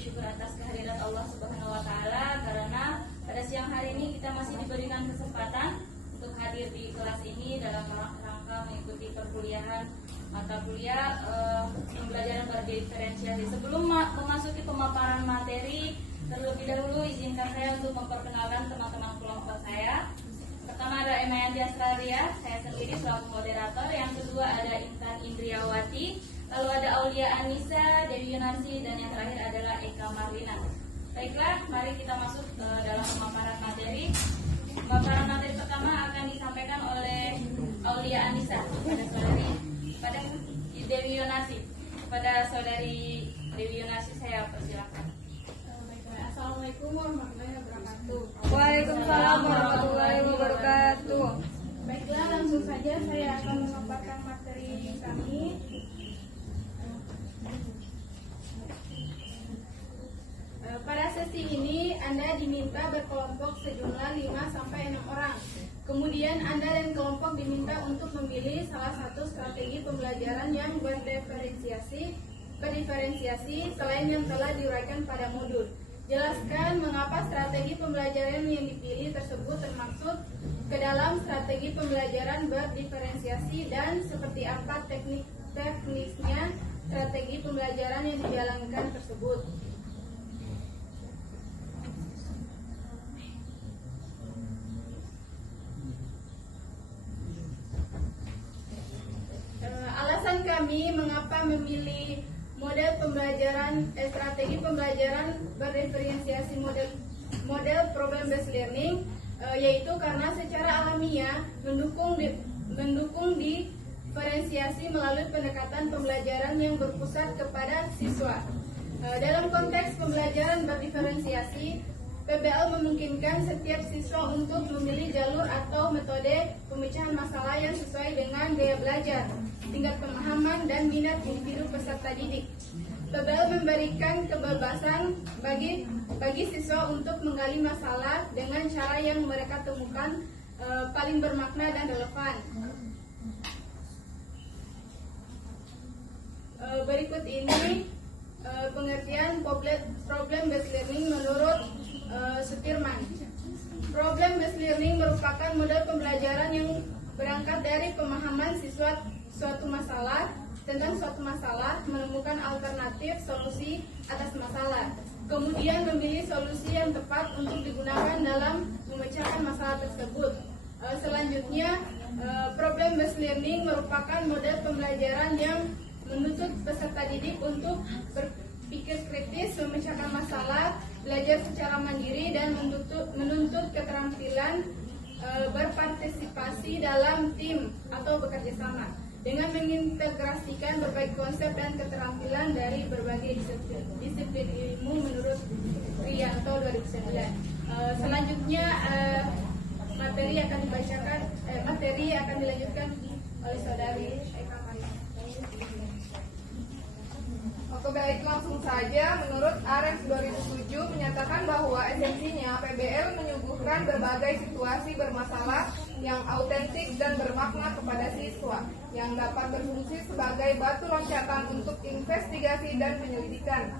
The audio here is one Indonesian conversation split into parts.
bersyukur atas kehadirat Allah Subhanahu wa taala karena pada siang hari ini kita masih diberikan kesempatan untuk hadir di kelas ini dalam rangka mengikuti perkuliahan mata kuliah pembelajaran berdiferensiasi. Sebelum memasuki pemaparan materi, terlebih dahulu izinkan saya untuk memperkenalkan teman-teman kelompok saya. Pertama ada Emayanti Astraria, saya sendiri selaku moderator. Yang kedua ada Intan Indriawati, lalu ada Aulia Anissa, Dewi Yunarsi, dan yang terakhir adalah Eka Marlina. Baiklah, mari kita masuk dalam pemaparan materi. Pemaparan materi pertama akan disampaikan oleh Aulia Anissa pada Dewi Yunarsi. Pada saudari Dewi Yunarsi saya persilakan. Assalamualaikum warahmatullahi wabarakatuh. Waalaikumsalam warahmatullahi wabarakatuh. Baiklah, langsung saja saya akan memaparkan materi kami. Pada sesi ini Anda diminta berkelompok sejumlah 5-6 orang. Kemudian Anda dan kelompok diminta untuk memilih salah satu strategi pembelajaran yang berdiferensiasi selain yang telah diuraikan pada modul. Jelaskan mengapa strategi pembelajaran yang dipilih tersebut termasuk ke dalam strategi pembelajaran berdiferensiasi dan seperti apa teknisnya strategi pembelajaran yang dijalankan tersebut. Alasan kami mengapa memilih model pembelajaran strategi pembelajaran berdiferensiasi model problem based learning yaitu karena secara alamiah mendukung diferensiasi melalui pendekatan pembelajaran yang berpusat kepada siswa. Dalam konteks pembelajaran berdiferensiasi, PBL memungkinkan setiap siswa untuk memilih jalur atau metode pemecahan masalah yang sesuai dengan gaya belajar, tingkat pemahaman, dan minat individu peserta didik. PBL memberikan kebebasan bagi siswa untuk menggali masalah dengan cara yang mereka temukan paling bermakna dan relevan. Berikut ini pengertian problem based learning menurut Sutirman. Problem based learning merupakan model pembelajaran yang berangkat dari pemahaman siswa tentang suatu masalah, menemukan alternatif solusi atas masalah, kemudian memilih solusi yang tepat untuk digunakan dalam memecahkan masalah tersebut. Selanjutnya, problem based learning merupakan model pembelajaran yang menuntut peserta didik untuk berpikir kritis, memecahkan masalah, belajar secara mandiri, dan menuntut keterampilan berpartisipasi dalam tim atau bekerja sama dengan mengintegrasikan berbagai konsep dan keterampilan dari berbagai disiplin ilmu menurut Rianto 2009. Selanjutnya materi akan dilanjutkan oleh saudari Eka Marlina. Oke, baik, langsung saja. Menurut Arens 2007 menyatakan bahwa esensinya PBL menyuguhkan berbagai situasi bermasalah yang autentik dan bermakna kepada siswa yang dapat berfungsi sebagai batu loncatan untuk investigasi dan penyelidikan.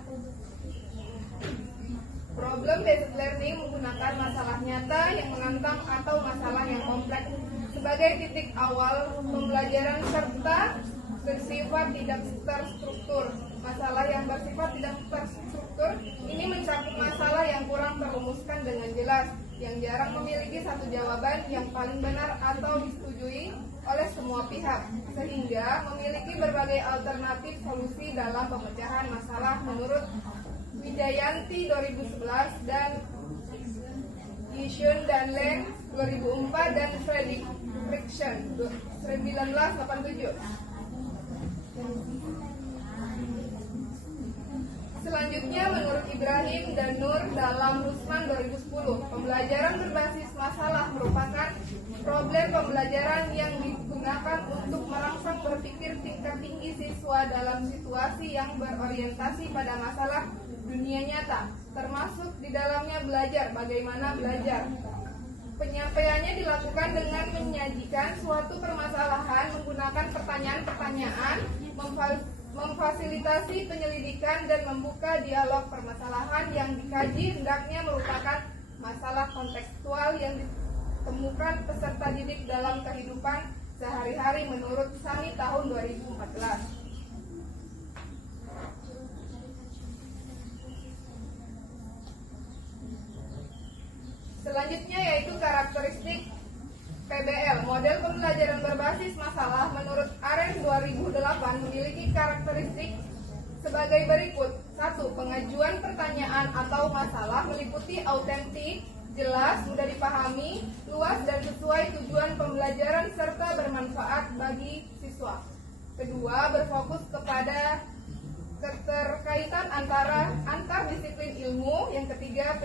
Problem based learning menggunakan masalah nyata yang menantang atau masalah yang kompleks sebagai titik awal pembelajaran serta bersifat tidak terstruktur. Masalah yang bersifat tidak terstruktur ini mencakup masalah yang kurang terrumuskan dengan jelas, yang jarang memiliki satu jawaban yang paling benar atau disetujui oleh semua pihak, sehingga memiliki berbagai alternatif solusi dalam pemecahan masalah menurut Wijayanti 2011 dan Yishun dan Leng 2004 dan Friction 1987. Selanjutnya, menurut Ibrahim dan Nur dalam Rusman 2010, pembelajaran berbasis masalah merupakan problem pembelajaran yang digunakan untuk merangsang berpikir tingkat tinggi siswa dalam situasi yang berorientasi pada masalah dunia nyata, termasuk di dalamnya belajar bagaimana belajar. Penyampaiannya dilakukan dengan menyajikan suatu permasalahan menggunakan pertanyaan-pertanyaan, memfasilitasi penyelidikan dan membuka dialog permasalahan yang dikaji hendaknya merupakan masalah kontekstual yang ditemukan peserta didik dalam kehidupan sehari-hari menurut SAMI tahun 2014. Selanjutnya yaitu karakteristik PBL. Model pembelajaran berbasis masalah menurut AREN 2008 memiliki karakteristik sebagai berikut. 1. Pengajuan pertanyaan atau masalah meliputi autentik, jelas, mudah dipahami, luas dan sesuai tujuan pembelajaran serta bermanfaat bagi siswa. Kedua, berfokus kepada keterkaitan antar disiplin ilmu. Yang ketiga,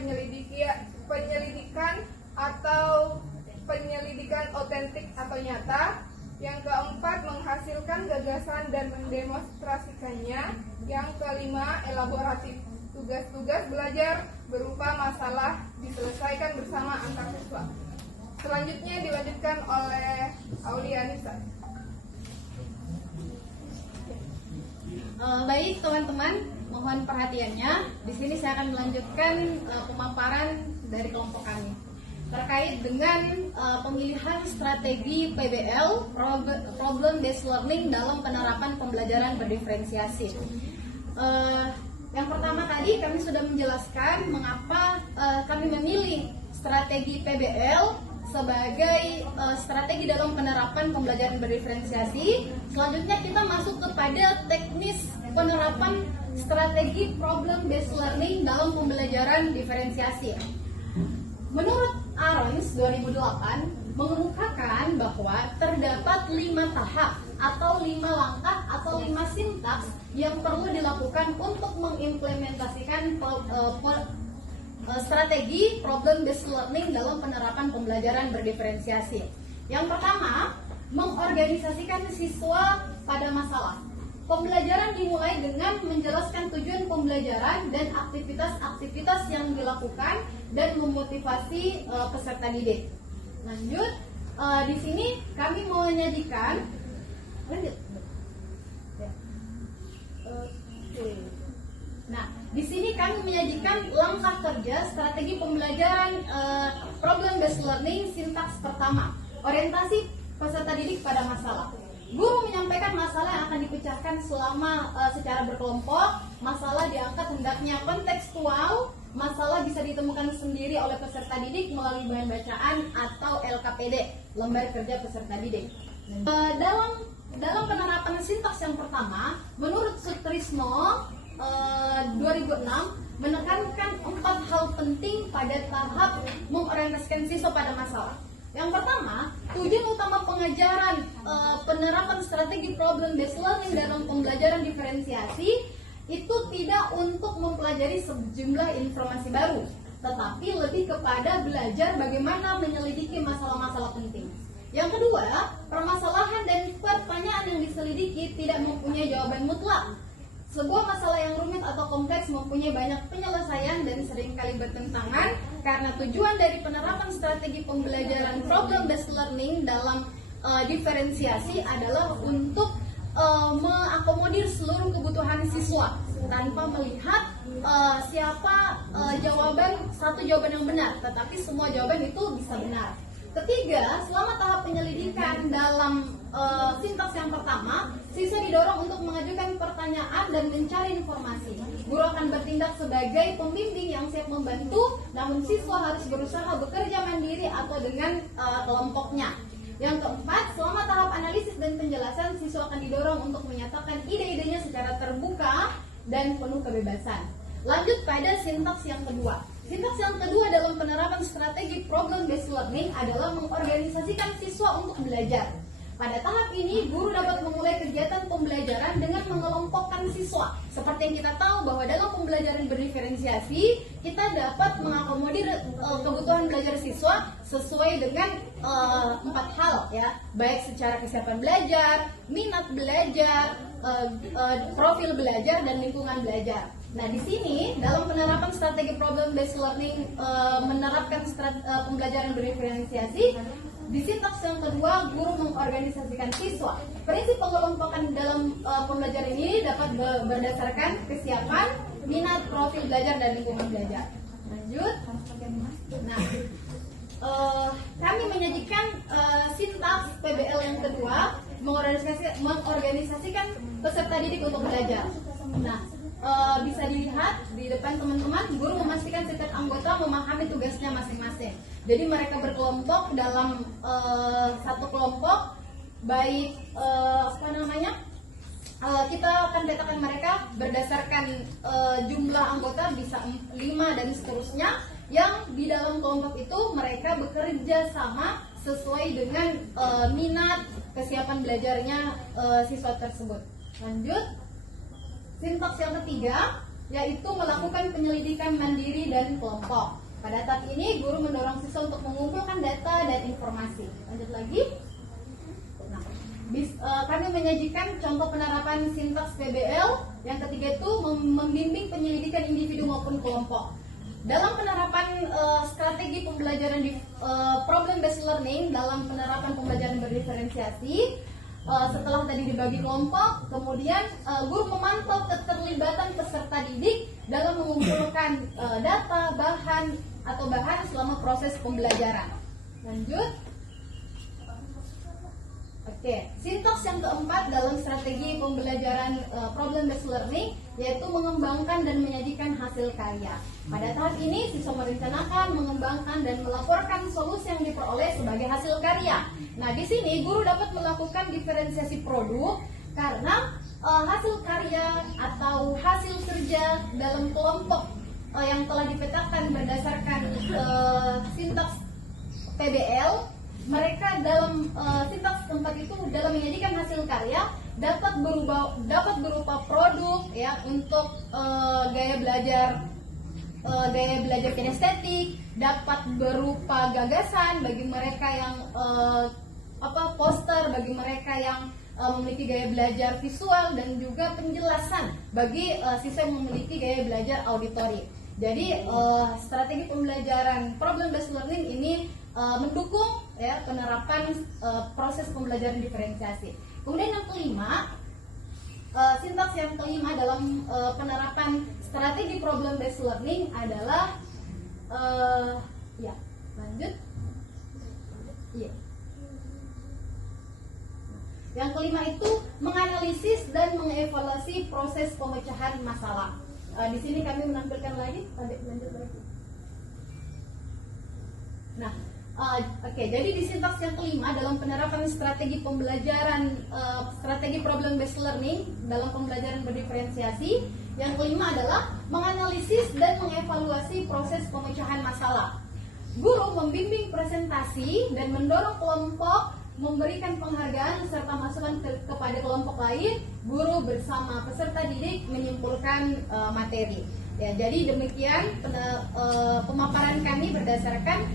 penyelidikan atau penyelidikan otentik atau nyata. Yang keempat, menghasilkan gagasan dan mendemonstrasikannya. Yang kelima, elaboratif. Tugas-tugas belajar berupa masalah diselesaikan bersama antar siswa. Selanjutnya dilanjutkan oleh Aulianisa. Baik teman-teman, mohon perhatiannya. Di sini saya akan melanjutkan pemaparan dari kelompok kami terkait dengan pemilihan strategi PBL (Problem Based Learning) dalam penerapan pembelajaran berdiferensiasi. Yang pertama tadi kami sudah menjelaskan mengapa kami memilih strategi PBL sebagai strategi dalam penerapan pembelajaran berdiferensiasi. Selanjutnya kita masuk kepada teknis penerapan strategi problem based learning dalam pembelajaran diferensiasi. Menurut ARONS 2008 mengemukakan bahwa terdapat 5 tahap atau 5 langkah atau 5 sintaks yang perlu dilakukan untuk mengimplementasikan strategi problem based learning dalam penerapan pembelajaran berdiferensiasi. Yang pertama, mengorganisasikan siswa pada masalah. Pembelajaran dimulai dengan menjelaskan tujuan pembelajaran dan aktivitas-aktivitas yang dilakukan dan memotivasi peserta didik. Lanjut, di sini kami menyajikan Nah, di sini kami menyajikan langkah kerja strategi pembelajaran problem based learning sintaks pertama, orientasi peserta didik pada masalah. Guru menyampaikan masalah yang akan dipecahkan selama secara berkelompok. Masalah diangkat hendaknya kontekstual. Masalah bisa ditemukan sendiri oleh peserta didik melalui bahan bacaan atau LKPD, lembar kerja peserta didik. Dalam penerapan sintaks yang pertama, menurut Sutrisno 2006 menekankan 4 hal penting pada tahap mengorientasikan siswa pada masalah. Yang pertama, tujuan utama pengajaran penerapan strategi problem based learning dalam pembelajaran diferensiasi itu tidak untuk mempelajari sejumlah informasi baru, tetapi lebih kepada belajar bagaimana menyelidiki masalah-masalah penting. Yang kedua, permasalahan dan pertanyaan yang diselidiki tidak mempunyai jawaban mutlak. Sebuah masalah yang rumit atau kompleks mempunyai banyak penyelesaian dan seringkali bertentangan, karena tujuan dari penerapan strategi pembelajaran problem based learning dalam diferensiasi adalah untuk mengakomodir seluruh kebutuhan siswa tanpa melihat siapa satu jawaban yang benar, tetapi semua jawaban itu bisa benar. Ketiga, selama tahap penyelidikan dalam sintaks yang pertama, siswa didorong untuk mengajukan pertanyaan dan mencari informasi. Guru akan bertindak sebagai pembimbing yang siap membantu, namun siswa harus berusaha bekerja mandiri atau dengan kelompoknya. Yang keempat, selama tahap analisis dan penjelasan, siswa akan didorong untuk menyatakan ide-idenya secara terbuka dan penuh kebebasan. Lanjut pada sintaks yang kedua. Sintaks yang kedua dalam penerapan strategi problem based learning adalah mengorganisasikan siswa untuk belajar. Pada tahap ini, guru dapat memulai kegiatan pembelajaran dengan mengelompokkan siswa. Seperti yang kita tahu bahwa dalam pembelajaran berdiferensiasi, kita dapat mengakomodir kebutuhan belajar siswa sesuai dengan 4 hal, ya, baik secara kesiapan belajar, minat belajar, profil belajar, dan lingkungan belajar. Nah, di sini dalam penerapan strategi problem based learning menerapkan pembelajaran berdiferensiasi, Di sintaks yang kedua, guru mengorganisasikan siswa. Prinsip pengelompokan dalam pembelajaran ini dapat berdasarkan kesiapan, minat, profil belajar, dan lingkungan belajar. Lanjut. Nah, kami menyajikan sintaks PBL yang kedua, mengorganisasikan peserta didik untuk belajar. Nah, bisa dilihat di depan teman-teman, guru memastikan setiap anggota memahami tugasnya masing-masing. Jadi mereka berkelompok dalam satu kelompok, baik kita akan petakan mereka berdasarkan jumlah anggota, bisa 5 dan seterusnya, yang di dalam kelompok itu mereka bekerja sama sesuai dengan minat, kesiapan belajarnya siswa tersebut. Lanjut. Sintaks yang ketiga yaitu melakukan penyelidikan mandiri dan kelompok. Pada tahap ini guru mendorong siswa untuk mengumpulkan data dan informasi. Lanjut lagi. Nah, kami menyajikan contoh penerapan sintaks PBL. Yang ketiga itu membimbing penyelidikan individu maupun kelompok. Dalam penerapan strategi pembelajaran di problem based learning, dalam penerapan pembelajaran berdiferensiasi, setelah tadi dibagi kelompok, kemudian guru memantau keterlibatan peserta didik dalam mengumpulkan data, bahan selama proses pembelajaran. Lanjut. Oke, sintaks yang keempat dalam strategi pembelajaran problem based learning yaitu mengembangkan dan menyajikan hasil karya. Pada tahap ini siswa merencanakan, mengembangkan dan melaporkan solusi yang diperoleh sebagai hasil karya. Nah, di sini guru dapat melakukan diferensiasi produk karena hasil karya atau hasil kerja dalam kelompok yang telah dipetakan berdasarkan sintaks PBL, mereka dalam sintaks keempat itu dalam menyajikan hasil karya dapat berupa produk ya untuk gaya belajar kinestetik, dapat berupa gagasan bagi mereka yang poster bagi mereka yang memiliki gaya belajar visual, dan juga penjelasan bagi siswa yang memiliki gaya belajar auditori. Jadi strategi pembelajaran problem based learning ini mendukung ya penerapan proses pembelajaran diferensiasi. Kemudian yang kelima, sintaks yang kelima dalam penerapan strategi problem based learning adalah lanjut. Iya. Yang kelima itu menganalisis dan mengevaluasi proses pemecahan masalah. Di sini kami menampilkan lagi, lanjut lagi. Nah, jadi di sintaks yang kelima dalam penerapan strategi pembelajaran strategi problem based learning dalam pembelajaran berdiferensiasi, yang kelima adalah menganalisis dan mengevaluasi proses pemecahan masalah. Guru membimbing presentasi dan mendorong kelompok memberikan penghargaan serta masukan kepada kelompok lain. Guru bersama peserta didik menyimpulkan materi. Ya, jadi demikian pemaparan kami berdasarkan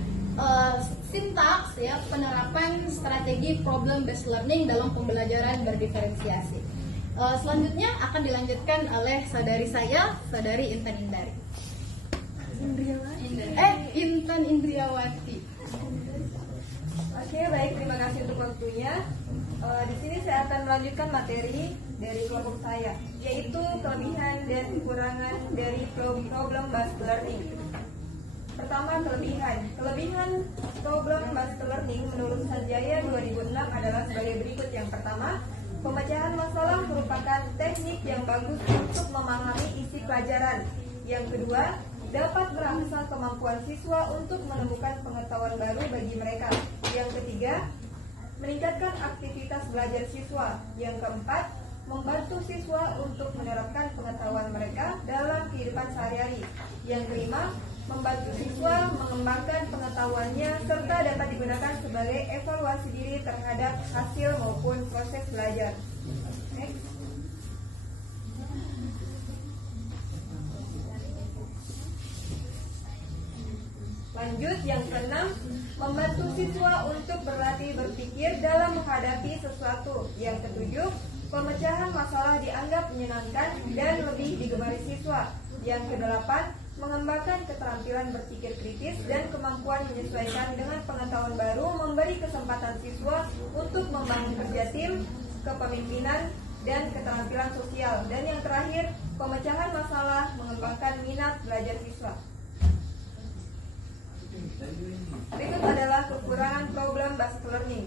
sintaks ya penerapan strategi problem based learning dalam pembelajaran berdiferensiasi. Selanjutnya akan dilanjutkan oleh saudari saya, saudari Intan Indari. Intan Indriawati. Oke, baik, terima kasih untuk waktunya. Di sini saya akan melanjutkan materi dari kelompok saya, yaitu kelebihan dan kekurangan dari problem based learning. Pertama, kelebihan problem based learning menurut Sanjaya 2006 adalah sebagai berikut. Yang pertama, pemecahan masalah merupakan teknik yang bagus untuk memahami isi pelajaran. Yang kedua, dapat merangsang kemampuan siswa untuk menemukan pengetahuan baru bagi mereka. Yang ketiga, meningkatkan aktivitas belajar siswa. Yang keempat, membantu siswa untuk menerapkan pengetahuan mereka dalam kehidupan sehari-hari. Yang kelima, membantu siswa mengembangkan pengetahuannya serta dapat digunakan sebagai evaluasi diri terhadap hasil maupun proses belajar. Next. Lanjut, yang keenam, membantu siswa untuk berlatih berpikir dalam menghadapi sesuatu. Yang ketujuh, pemecahan masalah dianggap menyenangkan dan lebih digemari siswa. Yang kedelapan, mengembangkan keterampilan berpikir kritis dan kemampuan menyesuaikan dengan pengetahuan baru, memberi kesempatan siswa untuk membangun kerja tim, kepemimpinan, dan keterampilan sosial. Dan yang terakhir, pemecahan masalah, mengembangkan minat belajar siswa. Berikut adalah kekurangan problem based learning.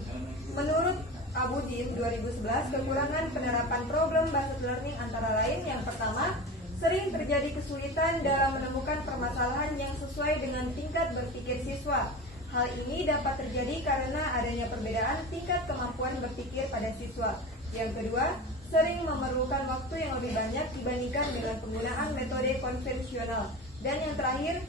Menurut Abu Din 2011, kekurangan penerapan problem based learning antara lain: yang pertama, sering terjadi kesulitan dalam menemukan permasalahan yang sesuai dengan tingkat berpikir siswa. Hal ini dapat terjadi karena adanya perbedaan tingkat kemampuan berpikir pada siswa. Yang kedua, sering memerlukan waktu yang lebih banyak dibandingkan dengan penggunaan metode konvensional. Dan yang terakhir,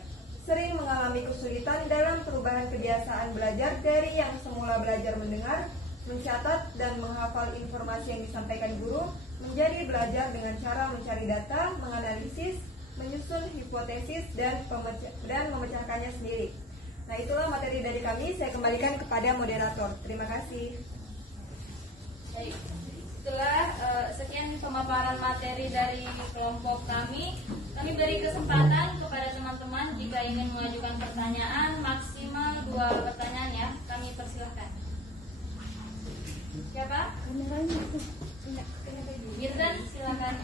sering mengalami kesulitan dalam perubahan kebiasaan belajar dari yang semula belajar mendengar, mencatat, dan menghafal informasi yang disampaikan guru, menjadi belajar dengan cara mencari data, menganalisis, menyusun hipotesis, dan memecahkannya sendiri. Nah, itulah materi dari kami. Saya kembalikan kepada moderator. Terima kasih. Baik, setelah sekian pemaparan materi dari kelompok kami beri kesempatan kepada teman-teman jika ingin mengajukan pertanyaan, maksimal 2 pertanyaan ya. Kami persilahkan. Siapa? Mirzan, silakan.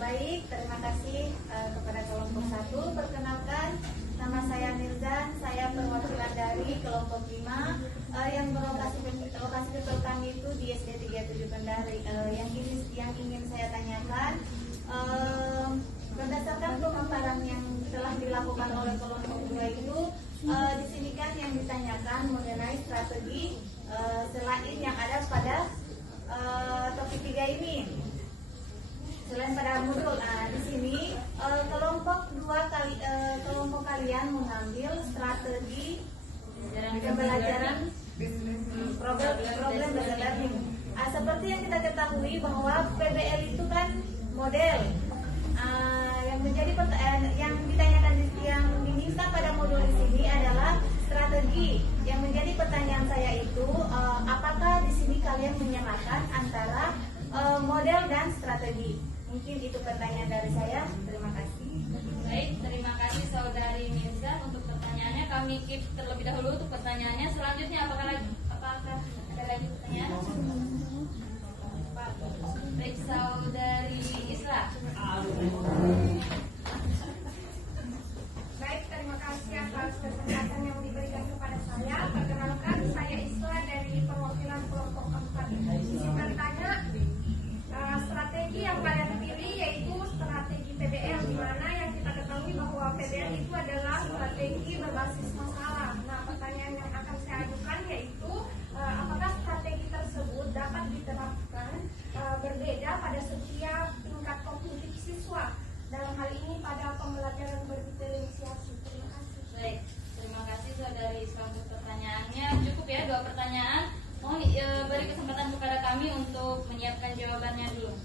Baik, terima kasih kepada kelompok 1. Perkenalkan, nama saya Mirzan, saya perwakilan dari kelompok 5 yang berlokasi betul kami itu di SD 37 Kendari. Yang ingin saya tanyakan, berdasarkan pemaparan yang telah dilakukan oleh kelompok 2 itu, di sini kan yang ditanyakan mengenai strategi selain yang ada pada topik 3 ini. Selain pada modul, di sini kelompok kalian mengambil strategi pembelajaran problem based learning. Seperti yang kita ketahui bahwa PBL itu kan model. Yang ditanyakan yang diminta pada modul di sini adalah strategi. Yang menjadi pertanyaan saya itu, apakah di sini kalian menyamakan antara model dan strategi? Mungkin itu pertanyaan dari saya. Terima kasih. Baik, terima kasih Saudari Mirza untuk pertanyaannya. Kami keep terlebih dahulu untuk pertanyaannya. Selanjutnya apakah ada lagi pertanyaan? Baik, Saudari Isra. Baik, terima kasih atas kesempatan yang diberikan kepada saya. Perkenalkan, saya Isla dari perwakilan kelompok 4. Singkat tanya, strategi yang kalian pilih yaitu strategi PBL, di mana yang kita ketahui bahwa PBL itu adalah strategi berbasis masalah. Nah, pertanyaan yang akan saya ajukan yaitu, apakah strategi tersebut dapat diterapkan berbeda pada setiap tingkat kognitif siswa? Dalam hal ini pada pembelajaran berdiferensiasi. Terima kasih. Baik, terima kasih Saudari Isra untuk pertanyaannya. Cukup ya 2 pertanyaan. Mohon beri kesempatan kepada kami untuk menyiapkan jawabannya dulu.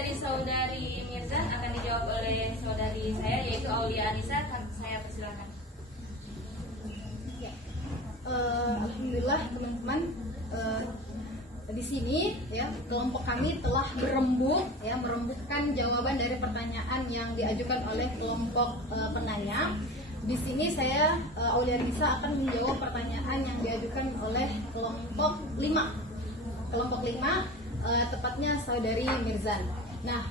dari saudari Mirzan akan dijawab oleh saudari saya, yaitu Aulia Anissa. Saya persilakan. Ya. Alhamdulillah teman-teman, di sini ya kelompok kami telah merembukkan jawaban dari pertanyaan yang diajukan oleh kelompok penanya. Di sini saya Aulia Anissa akan menjawab pertanyaan yang diajukan oleh kelompok 5. Kelompok 5 tepatnya saudari Mirzan. Nah,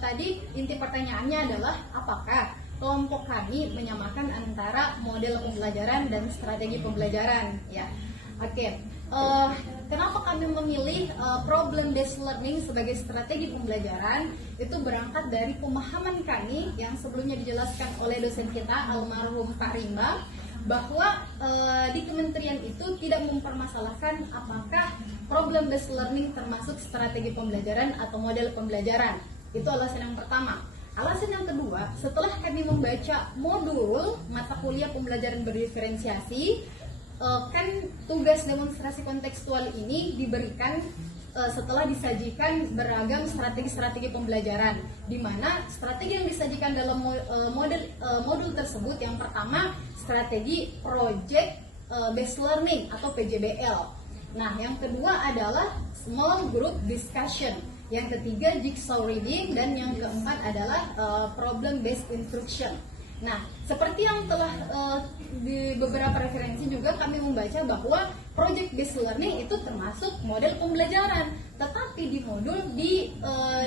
tadi inti pertanyaannya adalah apakah kelompok kami menyamakan antara model pembelajaran dan strategi pembelajaran, ya. Oke. Kenapa kami memilih problem based learning sebagai strategi pembelajaran? Itu berangkat dari pemahaman kami yang sebelumnya dijelaskan oleh dosen kita almarhum Pak Rimba, bahwa di kementerian itu tidak mempermasalahkan apakah problem based learning termasuk strategi pembelajaran atau model pembelajaran. Itu alasan yang pertama. Alasan yang kedua, setelah kami membaca modul mata kuliah pembelajaran berdiferensiasi, kan tugas demonstrasi kontekstual ini diberikan setelah disajikan beragam strategi-strategi pembelajaran, di mana strategi yang disajikan dalam modul tersebut yang pertama strategi project based learning atau PJBL. Nah, yang kedua adalah small group discussion, yang ketiga jigsaw reading, dan yang keempat adalah problem based instruction. Nah, seperti yang telah di beberapa referensi juga kami membaca bahwa project based learning itu termasuk model pembelajaran, tetapi di modul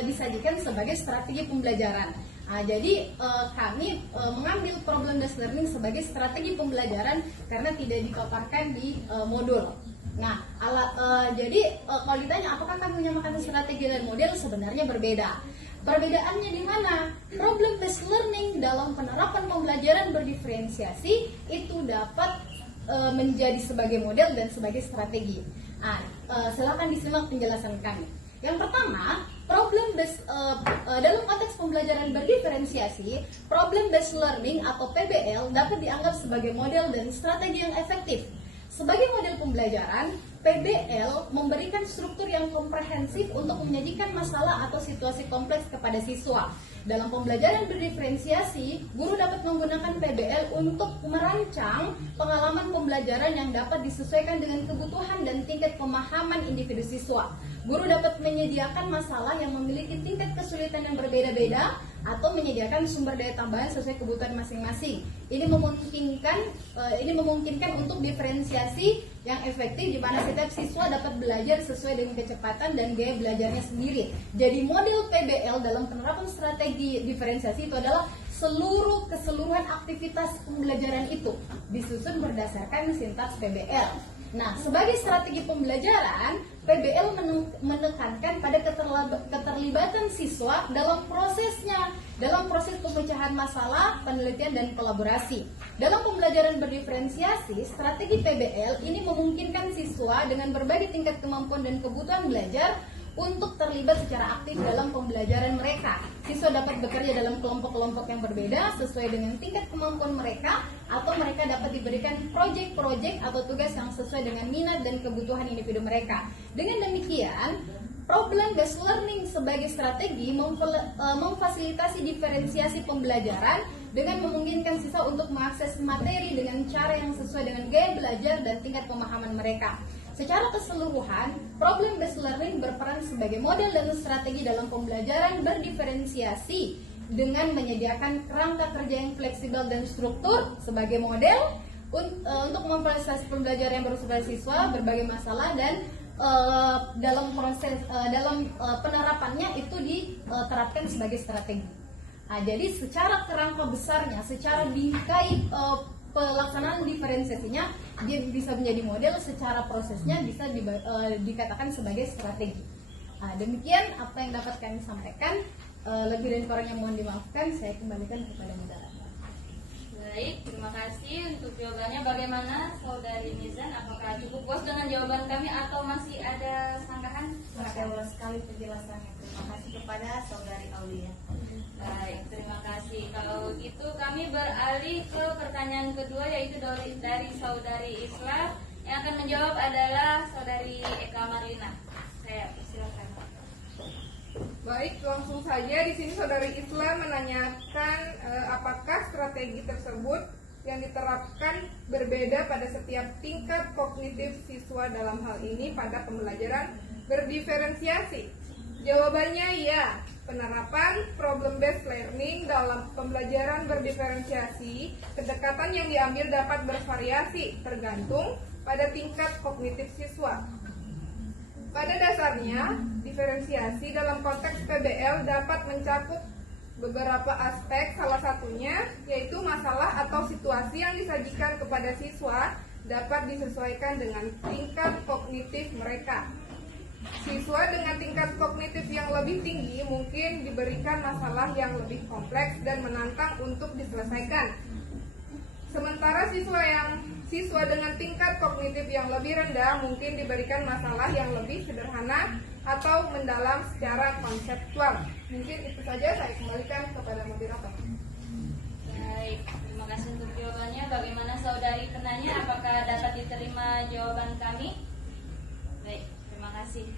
disajikan sebagai strategi pembelajaran. Nah, jadi kami mengambil problem based learning sebagai strategi pembelajaran karena tidak dipaparkan di modul. Nah, jadi kalau ditanya apakah kami menyamakan strategi dan model, sebenarnya berbeda. Perbedaannya di mana? Problem based learning dalam penerapan pembelajaran berdiferensiasi itu dapat menjadi sebagai model dan sebagai strategi. Nah, silakan disimak penjelasan kami. Yang pertama, dalam konteks pembelajaran berdiferensiasi, problem based learning atau PBL dapat dianggap sebagai model dan strategi yang efektif. Sebagai model pembelajaran, PBL memberikan struktur yang komprehensif untuk menyajikan masalah atau situasi kompleks kepada siswa. Dalam pembelajaran berdiferensiasi, guru dapat menggunakan PBL untuk merancang pengalaman pembelajaran yang dapat disesuaikan dengan kebutuhan dan tingkat pemahaman individu siswa. Guru dapat menyediakan masalah yang memiliki tingkat kesulitan yang berbeda-beda atau menyediakan sumber daya tambahan sesuai kebutuhan masing-masing. Ini memungkinkan untuk diferensiasi yang efektif di mana setiap siswa dapat belajar sesuai dengan kecepatan dan gaya belajarnya sendiri. Jadi model PBL dalam penerapan strategi diferensiasi itu adalah keseluruhan aktivitas pembelajaran itu disusun berdasarkan sintaks PBL. Nah, sebagai strategi pembelajaran, PBL menekankan pada keterlibatan siswa dalam prosesnya, dalam proses pemecahan masalah, penelitian, dan kolaborasi. Dalam pembelajaran berdiferensiasi, strategi PBL ini memungkinkan siswa dengan berbagai tingkat kemampuan dan kebutuhan belajar untuk terlibat secara aktif dalam pembelajaran mereka. Siswa dapat bekerja dalam kelompok-kelompok yang berbeda sesuai dengan tingkat kemampuan mereka, atau mereka dapat diberikan proyek-proyek atau tugas yang sesuai dengan minat dan kebutuhan individu mereka. Dengan demikian, problem based learning sebagai strategi memfasilitasi diferensiasi pembelajaran dengan memungkinkan siswa untuk mengakses materi dengan cara yang sesuai dengan gaya belajar dan tingkat pemahaman mereka. Secara keseluruhan, problem based learning berperan sebagai model dan strategi dalam pembelajaran berdiferensiasi dengan menyediakan kerangka kerja yang fleksibel dan struktur sebagai model untuk memfasilitasi pembelajaran yang bersifat siswa berbagai masalah, dan dalam penerapannya itu diterapkan sebagai strategi. Nah, jadi secara kerangka besarnya, secara bingkai pelaksanaan diferensiasinya, dia bisa menjadi model, secara prosesnya bisa dikatakan sebagai strategi. Nah, demikian apa yang dapat kami sampaikan. Lebih dan kurangnya mohon dimaafkan. Saya kembalikan kepada moderator. Baik, terima kasih untuk jawabannya. Bagaimana Saudari Mirzan? Apakah cukup puas dengan jawaban kami atau masih ada sanggahan? Terima sekali penjelasannya. Terima kasih kepada Saudari Aulia. Baik, terima kasih. Kalau gitu kami beralih ke pertanyaan kedua, yaitu dari Saudari Isla. Yang akan menjawab adalah Saudari Eka Marlina. Saya silakan. Baik, langsung saja di sini Saudari Isla menanyakan apakah strategi tersebut yang diterapkan berbeda pada setiap tingkat kognitif siswa dalam hal ini pada pembelajaran berdiferensiasi. Jawabannya ya, penerapan problem based learning dalam pembelajaran berdiferensiasi, kedekatan yang diambil dapat bervariasi tergantung pada tingkat kognitif siswa. Pada dasarnya, diferensiasi dalam konteks PBL dapat mencakup beberapa aspek, salah satunya yaitu masalah atau situasi yang disajikan kepada siswa dapat disesuaikan dengan tingkat kognitif mereka. Siswa dengan tingkat kognitif yang lebih tinggi mungkin diberikan masalah yang lebih kompleks dan menantang untuk diselesaikan. Sementara siswa dengan tingkat kognitif yang lebih rendah mungkin diberikan masalah yang lebih sederhana atau mendalam secara konseptual. Mungkin itu saja, saya kembalikan kepada moderator. Baik, terima kasih untuk jawabannya. Bagaimana saudari penanya, apakah dapat diterima jawaban kami? Baik, terima kasih.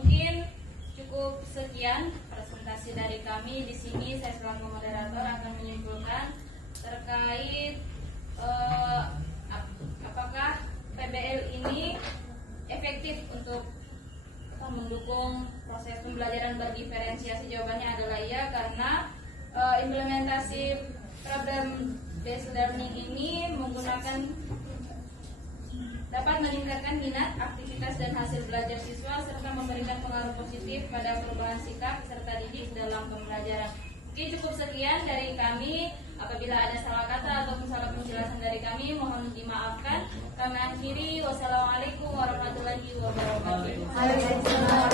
Mungkin cukup sekian presentasi dari kami. Di sini saya selaku moderator akan menyimpulkan terkait apakah PBL ini efektif untuk mendukung proses pembelajaran berdiferensiasi. Jawabannya adalah iya, karena implementasi problem based learning ini dapat meningkatkan minat, aktivitas dan hasil belajar siswa serta memberikan pengaruh positif pada perubahan sikap peserta didik dalam pembelajaran. Oke, cukup sekian dari kami. Apabila ada salah kata ataupun salah penjelasan dari kami, mohon dimaafkan. Kami akhiri. Wassalamualaikum warahmatullahi wabarakatuh.